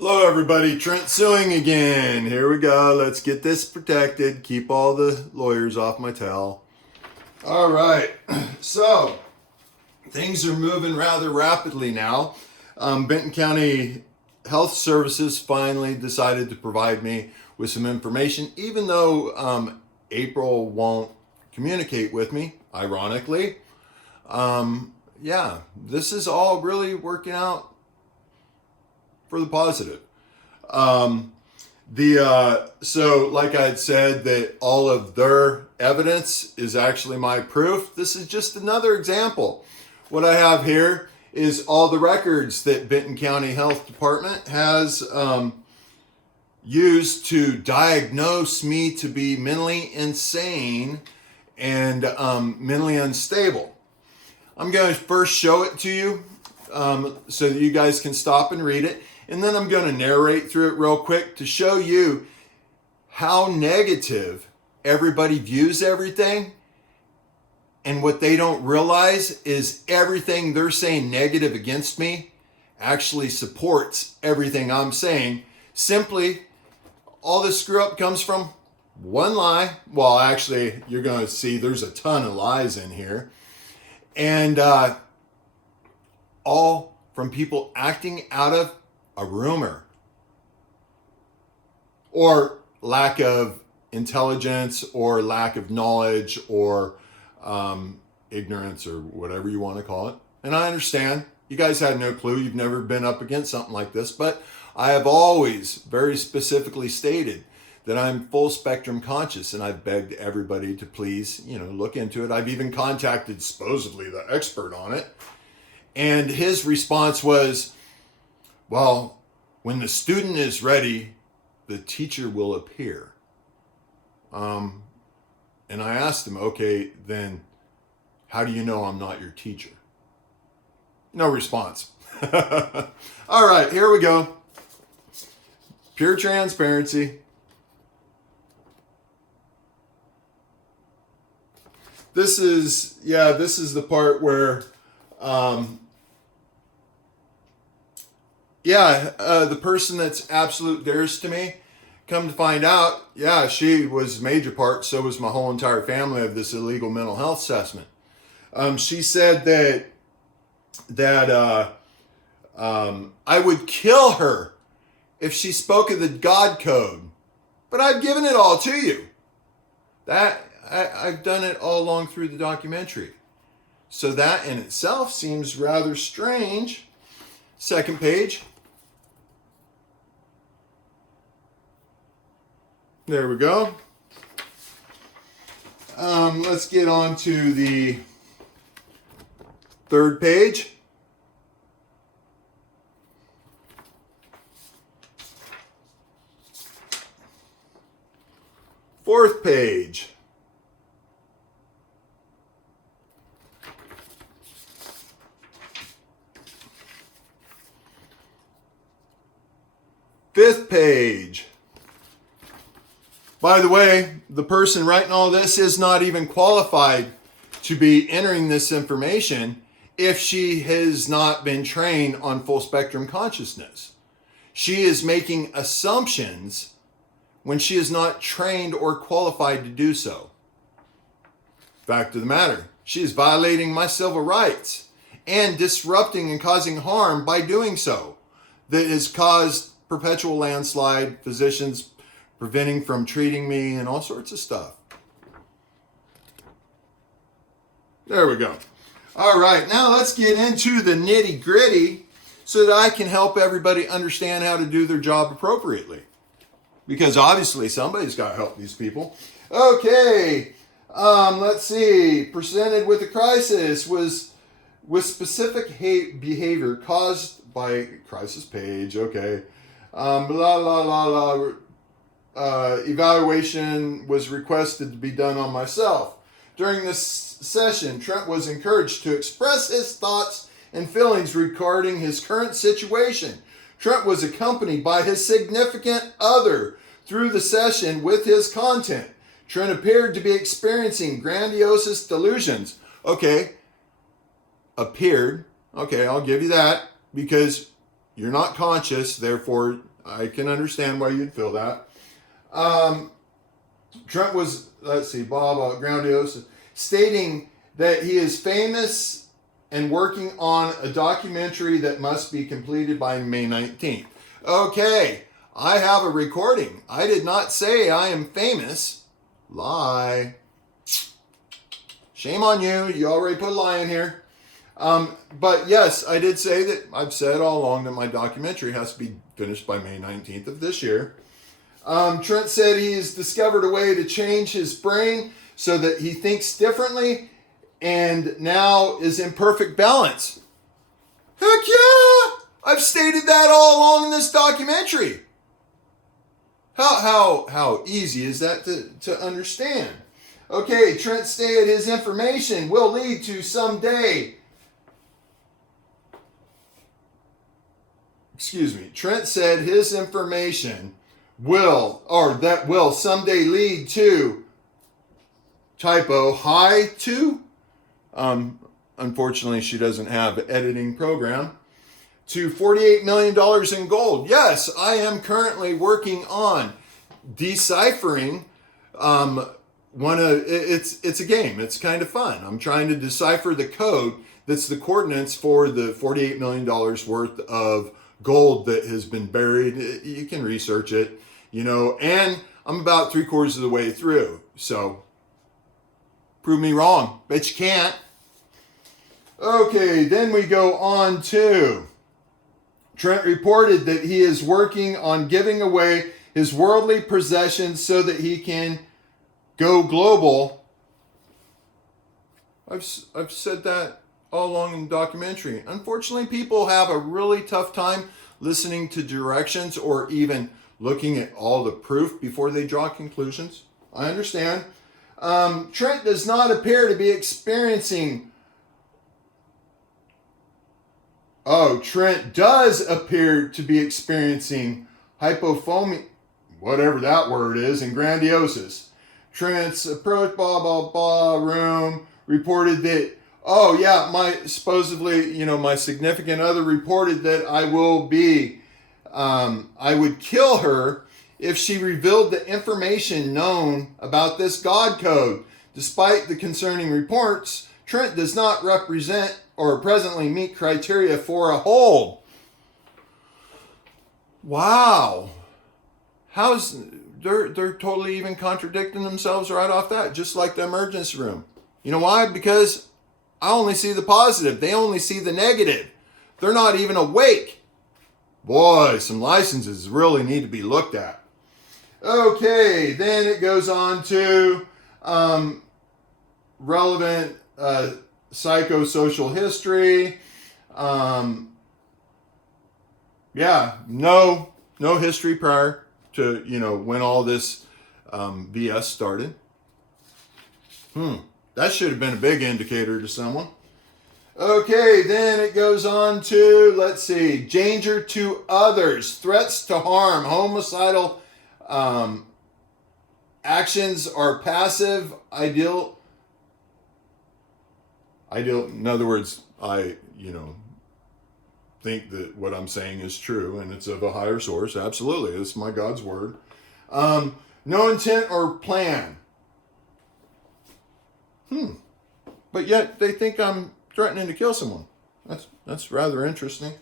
Hello everybody, Trent Suing again. Here we go. Let's get this protected. Keep all the lawyers off my tail. All right. So, things are moving rather rapidly now. Benton County Health Services finally decided to provide me with some information, even though April won't communicate with me, ironically. Yeah, this is all really working out for the positive. So like I had said, that all of their evidence is actually my proof. This is just another example. What I have here is all the records that Benton County Health Department has used to diagnose me to be mentally insane and mentally unstable. I'm going to first show it to you so that you guys can stop and read it. And then I'm going to narrate through it real quick to show you how negative everybody views everything. And what they don't realize is everything they're saying negative against me actually supports everything I'm saying. Simply, all this screw up comes from one lie. Well, actually, you're going to see there's a ton of lies in here. And all from people acting out of a rumor or lack of intelligence or lack of knowledge or ignorance or whatever you want to call it. And I understand you guys had no clue. You've never been up against something like this, but I have always very specifically stated that I'm full spectrum conscious, and I've begged everybody to please, look into it. I've even contacted supposedly the expert on it. And his response was, well, when the student is ready, the teacher will appear. And I asked him, okay, then how do you know I'm not your teacher? No response. All right, here we go. Pure transparency. This is the part where the person that's absolute theirs to me, come to find out, she was a major part, so was my whole entire family, of this illegal mental health assessment. She said that I would kill her if she spoke of the God code, but I've given it all to you. I've done it all along through the documentary. So that in itself seems rather strange. Second page. There we go. Let's get on to the third page. Fourth page. Fifth page. By the way, the person writing all this is not even qualified to be entering this information if she has not been trained on full spectrum consciousness. She is making assumptions when she is not trained or qualified to do so. Fact of the matter, she is violating my civil rights and disrupting and causing harm by doing so. That has caused perpetual landslide, physicians preventing from treating me, and all sorts of stuff. There we go. All right, now let's get into the nitty gritty so that I can help everybody understand how to do their job appropriately. Because obviously somebody's got to help these people. Okay, let's see. Presented with a crisis was with specific behavior caused by crisis page. Okay. Evaluation was requested to be done on myself. During this session, Trent was encouraged to express his thoughts and feelings regarding his current situation. Trent was accompanied by his significant other through the session with his content. Trent appeared to be experiencing grandiose delusions. Okay, appeared. Okay, I'll give you that, because you're not conscious, therefore I can understand why you'd feel that. Trent was, let's see, grandiose, stating that he is famous and working on a documentary that must be completed by May 19th. Okay, I have a recording. I did not say I am famous. Lie. Shame on you. You already put a lie in here. But yes, I did say that I've said all along that my documentary has to be finished by May 19th of this year. Trent said he has discovered a way to change his brain so that he thinks differently and now is in perfect balance. Heck yeah! I've stated that all along in this documentary. How easy is that to understand? Okay, Trent stated his information will lead to someday. Trent said his information will someday lead to high to. Unfortunately, she doesn't have an editing program. To $48 million in gold. Yes, I am currently working on deciphering. It's a game. It's kind of fun. I'm trying to decipher the code that's the coordinates for the $48 million worth of gold that has been buried. You can research it, and I'm about 3/4 of the way through. So prove me wrong. Bet you can't. Okay, then we go on to Trent reported that he is working on giving away his worldly possessions so that he can go global. I've said that all along in the documentary. Unfortunately, people have a really tough time listening to directions or even looking at all the proof before they draw conclusions. I understand. Trent does not appear to be experiencing. Trent does appear to be experiencing hypophonia, whatever that word is, and grandiosis. Trent's approach, room reported that, my significant other reported that I would kill her if she revealed the information known about this God code. Despite the concerning reports, Trent does not represent or presently meet criteria for a hold. Wow. They're totally even contradicting themselves right off that, just like the emergency room. You know why? Because I only see the positive. They only see the negative. They're not even awake. Boy, some licenses really need to be looked at. Okay, then it goes on to relevant psychosocial history. No history prior to, when all this BS started. That should have been a big indicator to someone. Okay, then it goes on to, let's see, danger to others, threats to harm, homicidal actions are passive, ideal. In other words, I think that what I'm saying is true and it's of a higher source. Absolutely, it's my God's word. No intent or plan. But yet they think I'm threatening to kill someone. That's rather interesting.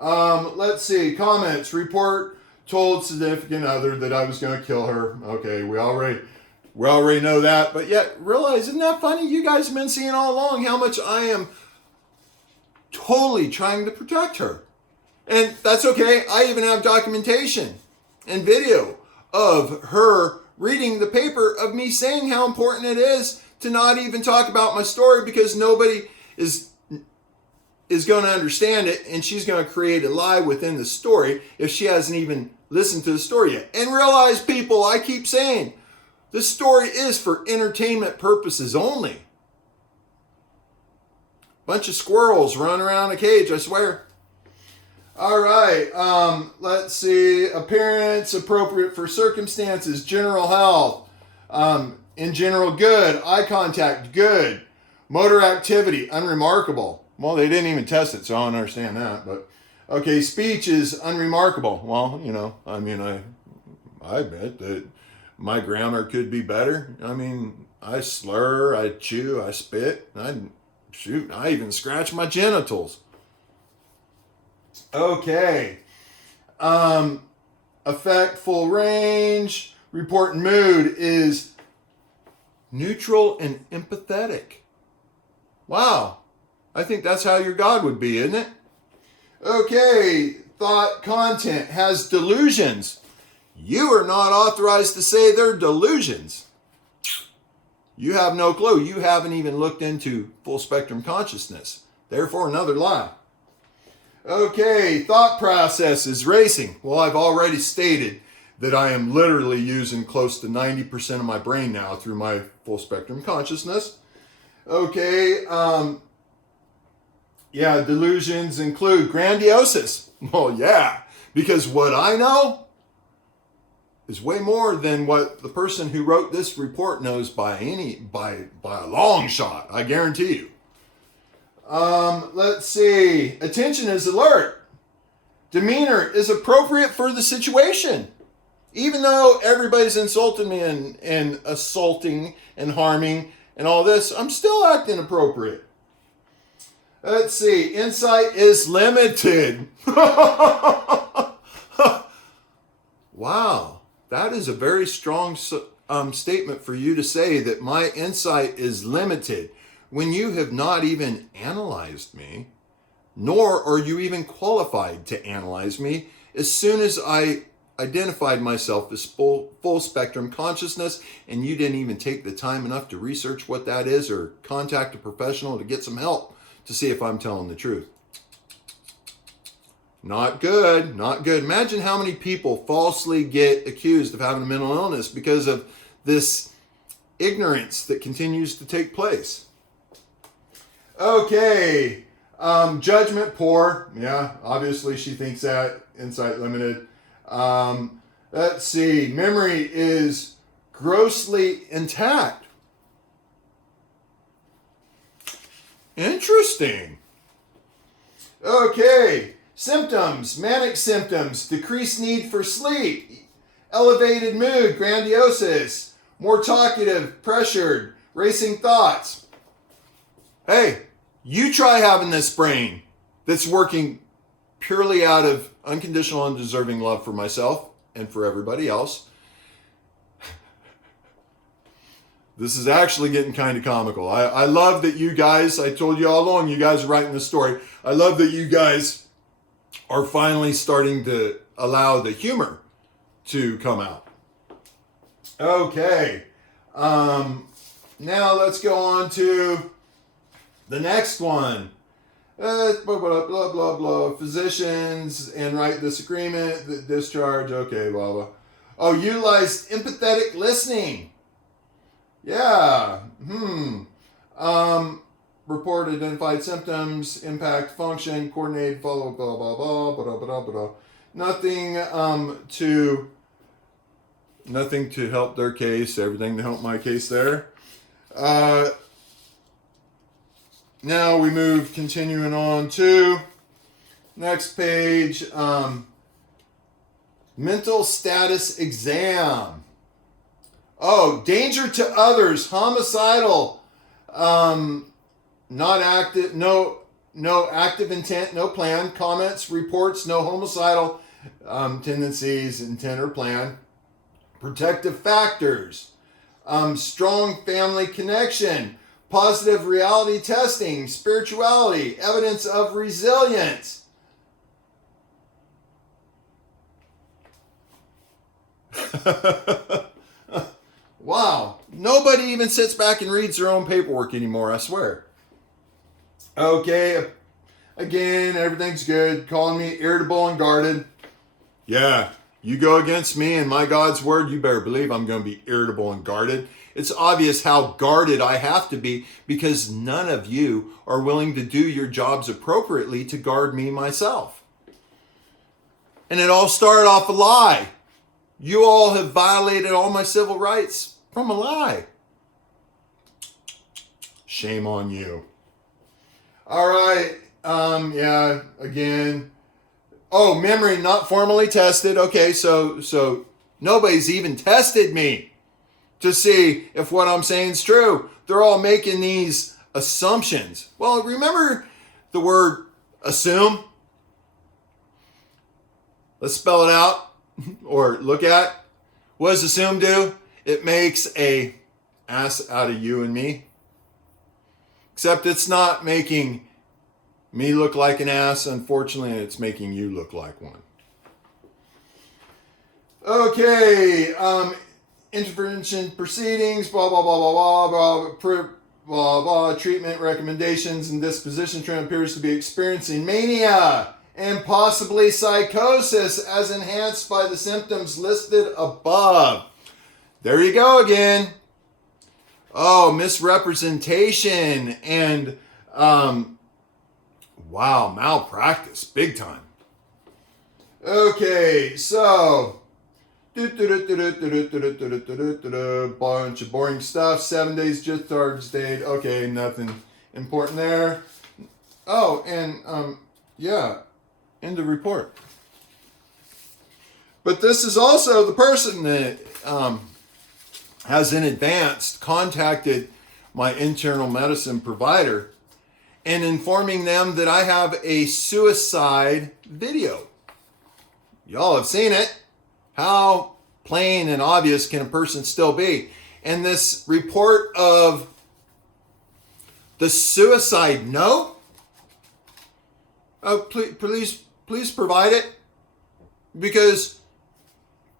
Let's see. Comments. Report told significant other that I was going to kill her. Okay, we already know that. But yet, realize, isn't that funny? You guys have been seeing all along how much I am totally trying to protect her. And that's okay. I even have documentation and video of her reading the paper of me saying how important it is to not even talk about my story because nobody is going to understand it, and she's going to create a lie within the story if she hasn't even listened to the story yet. And realize, people, I keep saying, this story is for entertainment purposes only. Bunch of squirrels running around a cage, I swear. All right, let's see. Appearance, appropriate for circumstances, general health, in general, good. Eye contact, good. Motor activity, unremarkable. Well, they didn't even test it, so I don't understand that. But Okay, speech is unremarkable. Well, I mean, I admit that my grammar could be better. I mean, I slur, I chew, I spit, I even scratch my genitals. Okay. Affect, full range, report and mood is neutral and empathetic. Wow. I think that's how your God would be, isn't it? Okay. Thought, content has delusions. You are not authorized to say they're delusions. You have no clue. You haven't even looked into full spectrum consciousness. Therefore, another lie. Okay, thought process is racing. Well, I've already stated that I am literally using close to 90% of my brain now through my full spectrum consciousness. Okay, delusions include grandiosis. Well, yeah, because what I know is way more than what the person who wrote this report knows by a long shot. I guarantee you. Let's see. Attention is alert. Demeanor is appropriate for the situation. Even though everybody's insulting me and assaulting and harming and all this, I'm still acting appropriate. Let's see. Insight is limited. Wow. That is a very strong statement for you to say that my insight is limited when you have not even analyzed me, nor are you even qualified to analyze me. As soon as I identified myself as full spectrum consciousness and you didn't even take the time enough to research what that is or contact a professional to get some help to see if I'm telling the truth. Not good, not good. Imagine how many people falsely get accused of having a mental illness because of this ignorance that continues to take place. Okay, judgment poor. Yeah, obviously she thinks that. Insight limited. Let's see. Memory is grossly intact. Interesting. Okay. Symptoms, manic symptoms, decreased need for sleep, elevated mood, grandiosis, more talkative, pressured, racing thoughts. Hey, you try having this brain that's working purely out of unconditional, undeserving love for myself and for everybody else. This is actually getting kind of comical. I love that you guys, I told you all along, you guys are writing this story. I love that you guys are finally starting to allow the humor to come out. Okay. Now let's go on to the next one. Blah, blah, blah, blah, blah. Physicians and right disagreement, discharge, okay, blah, blah. Oh, utilize empathetic listening. Yeah. Report identified symptoms, impact function, coordinate, follow, blah, blah, blah, blah, blah, blah, blah. Nothing to help their case, everything to help my case there. Now we move, continuing on to next page, mental status exam. Oh, danger to others, homicidal, not active, no active intent, no plan, comments, reports, no homicidal tendencies, intent or plan, protective factors, strong family connection, positive reality testing, spirituality, evidence of resilience. Wow, nobody even sits back and reads their own paperwork anymore, I swear. Okay, again, everything's good. Calling me irritable and guarded. Yeah, you go against me and my God's word, you better believe I'm going to be irritable and guarded. It's obvious how guarded I have to be because none of you are willing to do your jobs appropriately to guard me myself. And it all started off a lie. You all have violated all my civil rights from a lie. Shame on you. All right. Again, Oh, memory not formally tested. Okay, so nobody's even tested me to see if what I'm saying is true. They're all making these assumptions. Well, remember the word assume? Let's spell it out or look at. What does assume do? It makes a ass out of you and me. Except it's not making me look like an ass, unfortunately, it's making you look like one. Okay, intervention proceedings, blah, blah, blah, blah, blah, blah, blah, blah, treatment recommendations and disposition. Trent appears to be experiencing mania and possibly psychosis as enhanced by the symptoms listed above. There you go again. Oh, misrepresentation and, wow, malpractice, big time. Okay, so, bunch of boring stuff, 7 days discharge date. Okay, nothing important there. Oh, and, yeah, end of report. But this is also the person that has in advance contacted my internal medicine provider and informing them that I have a suicide video. Y'all have seen it. How plain and obvious can a person still be? And this report of the suicide note, please provide it, because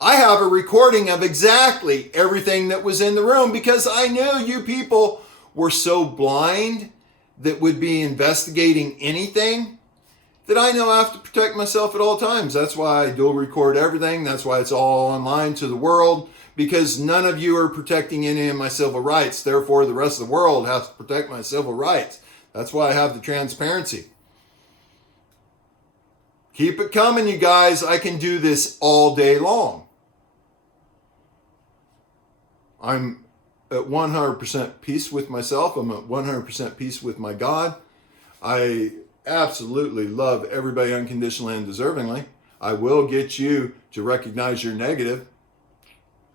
I have a recording of exactly everything that was in the room, because I knew you people were so blind that would be investigating anything that I know I have to protect myself at all times. That's why I dual record everything. That's why it's all online to the world, because none of you are protecting any of my civil rights. Therefore, the rest of the world has to protect my civil rights. That's why I have the transparency. Keep it coming, you guys. I can do this all day long. I'm at 100% peace with myself. I'm at 100% peace with my God. I absolutely love everybody unconditionally and deservingly. I will get you to recognize your negative,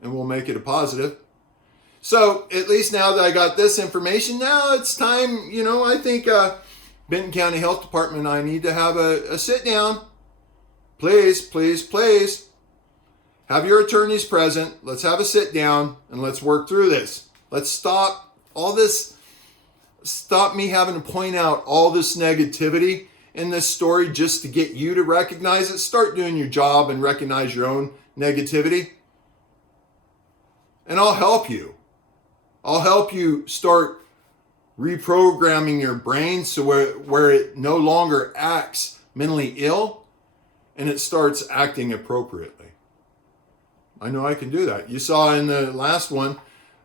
and we'll make it a positive. So at least now that I got this information, now it's time, I think Benton County Health Department and I need to have a sit down. Please, please, please. Have your attorneys present. Let's have a sit down and let's work through this. Let's stop all this. Stop me having to point out all this negativity in this story just to get you to recognize it. Start doing your job and recognize your own negativity. And I'll help you. I'll help you start reprogramming your brain so where it no longer acts mentally ill and it starts acting appropriately. I know I can do that. You saw in the last one,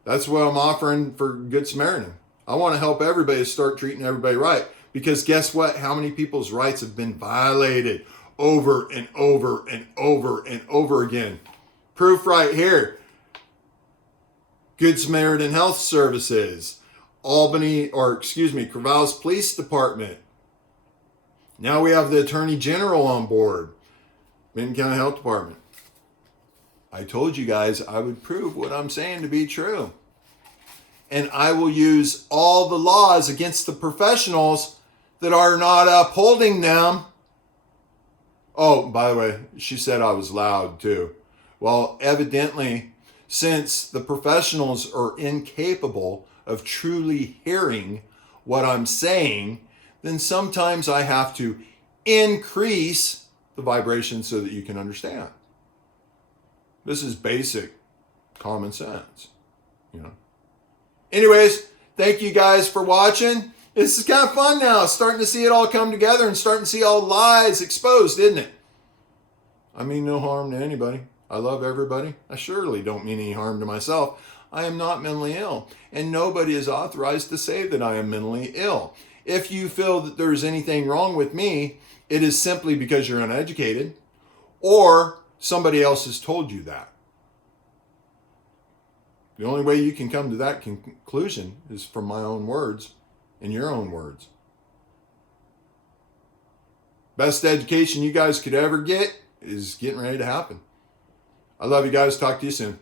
that's what I'm offering for Good Samaritan. I want to help everybody start treating everybody right. Because guess what? How many people's rights have been violated over and over and over and over again? Proof right here. Good Samaritan Health Services, Corvallis Police Department. Now we have the Attorney General on board. Benton County Health Department. I told you guys I would prove what I'm saying to be true. And I will use all the laws against the professionals that are not upholding them. Oh, by the way, she said I was loud too. Well, evidently, since the professionals are incapable of truly hearing what I'm saying, then sometimes I have to increase the vibration so that you can understand. This is basic common sense, Anyways, thank you guys for watching. This is kind of fun now, starting to see it all come together and starting to see all lies exposed, isn't it? I mean no harm to anybody. I love everybody. I surely don't mean any harm to myself. I am not mentally ill, and nobody is authorized to say that I am mentally ill. If you feel that there is anything wrong with me, it is simply because you're uneducated, or somebody else has told you that. The only way you can come to that conclusion is from my own words and your own words. best education you guys could ever get is getting ready to happen. I love you guys. Talk to you soon.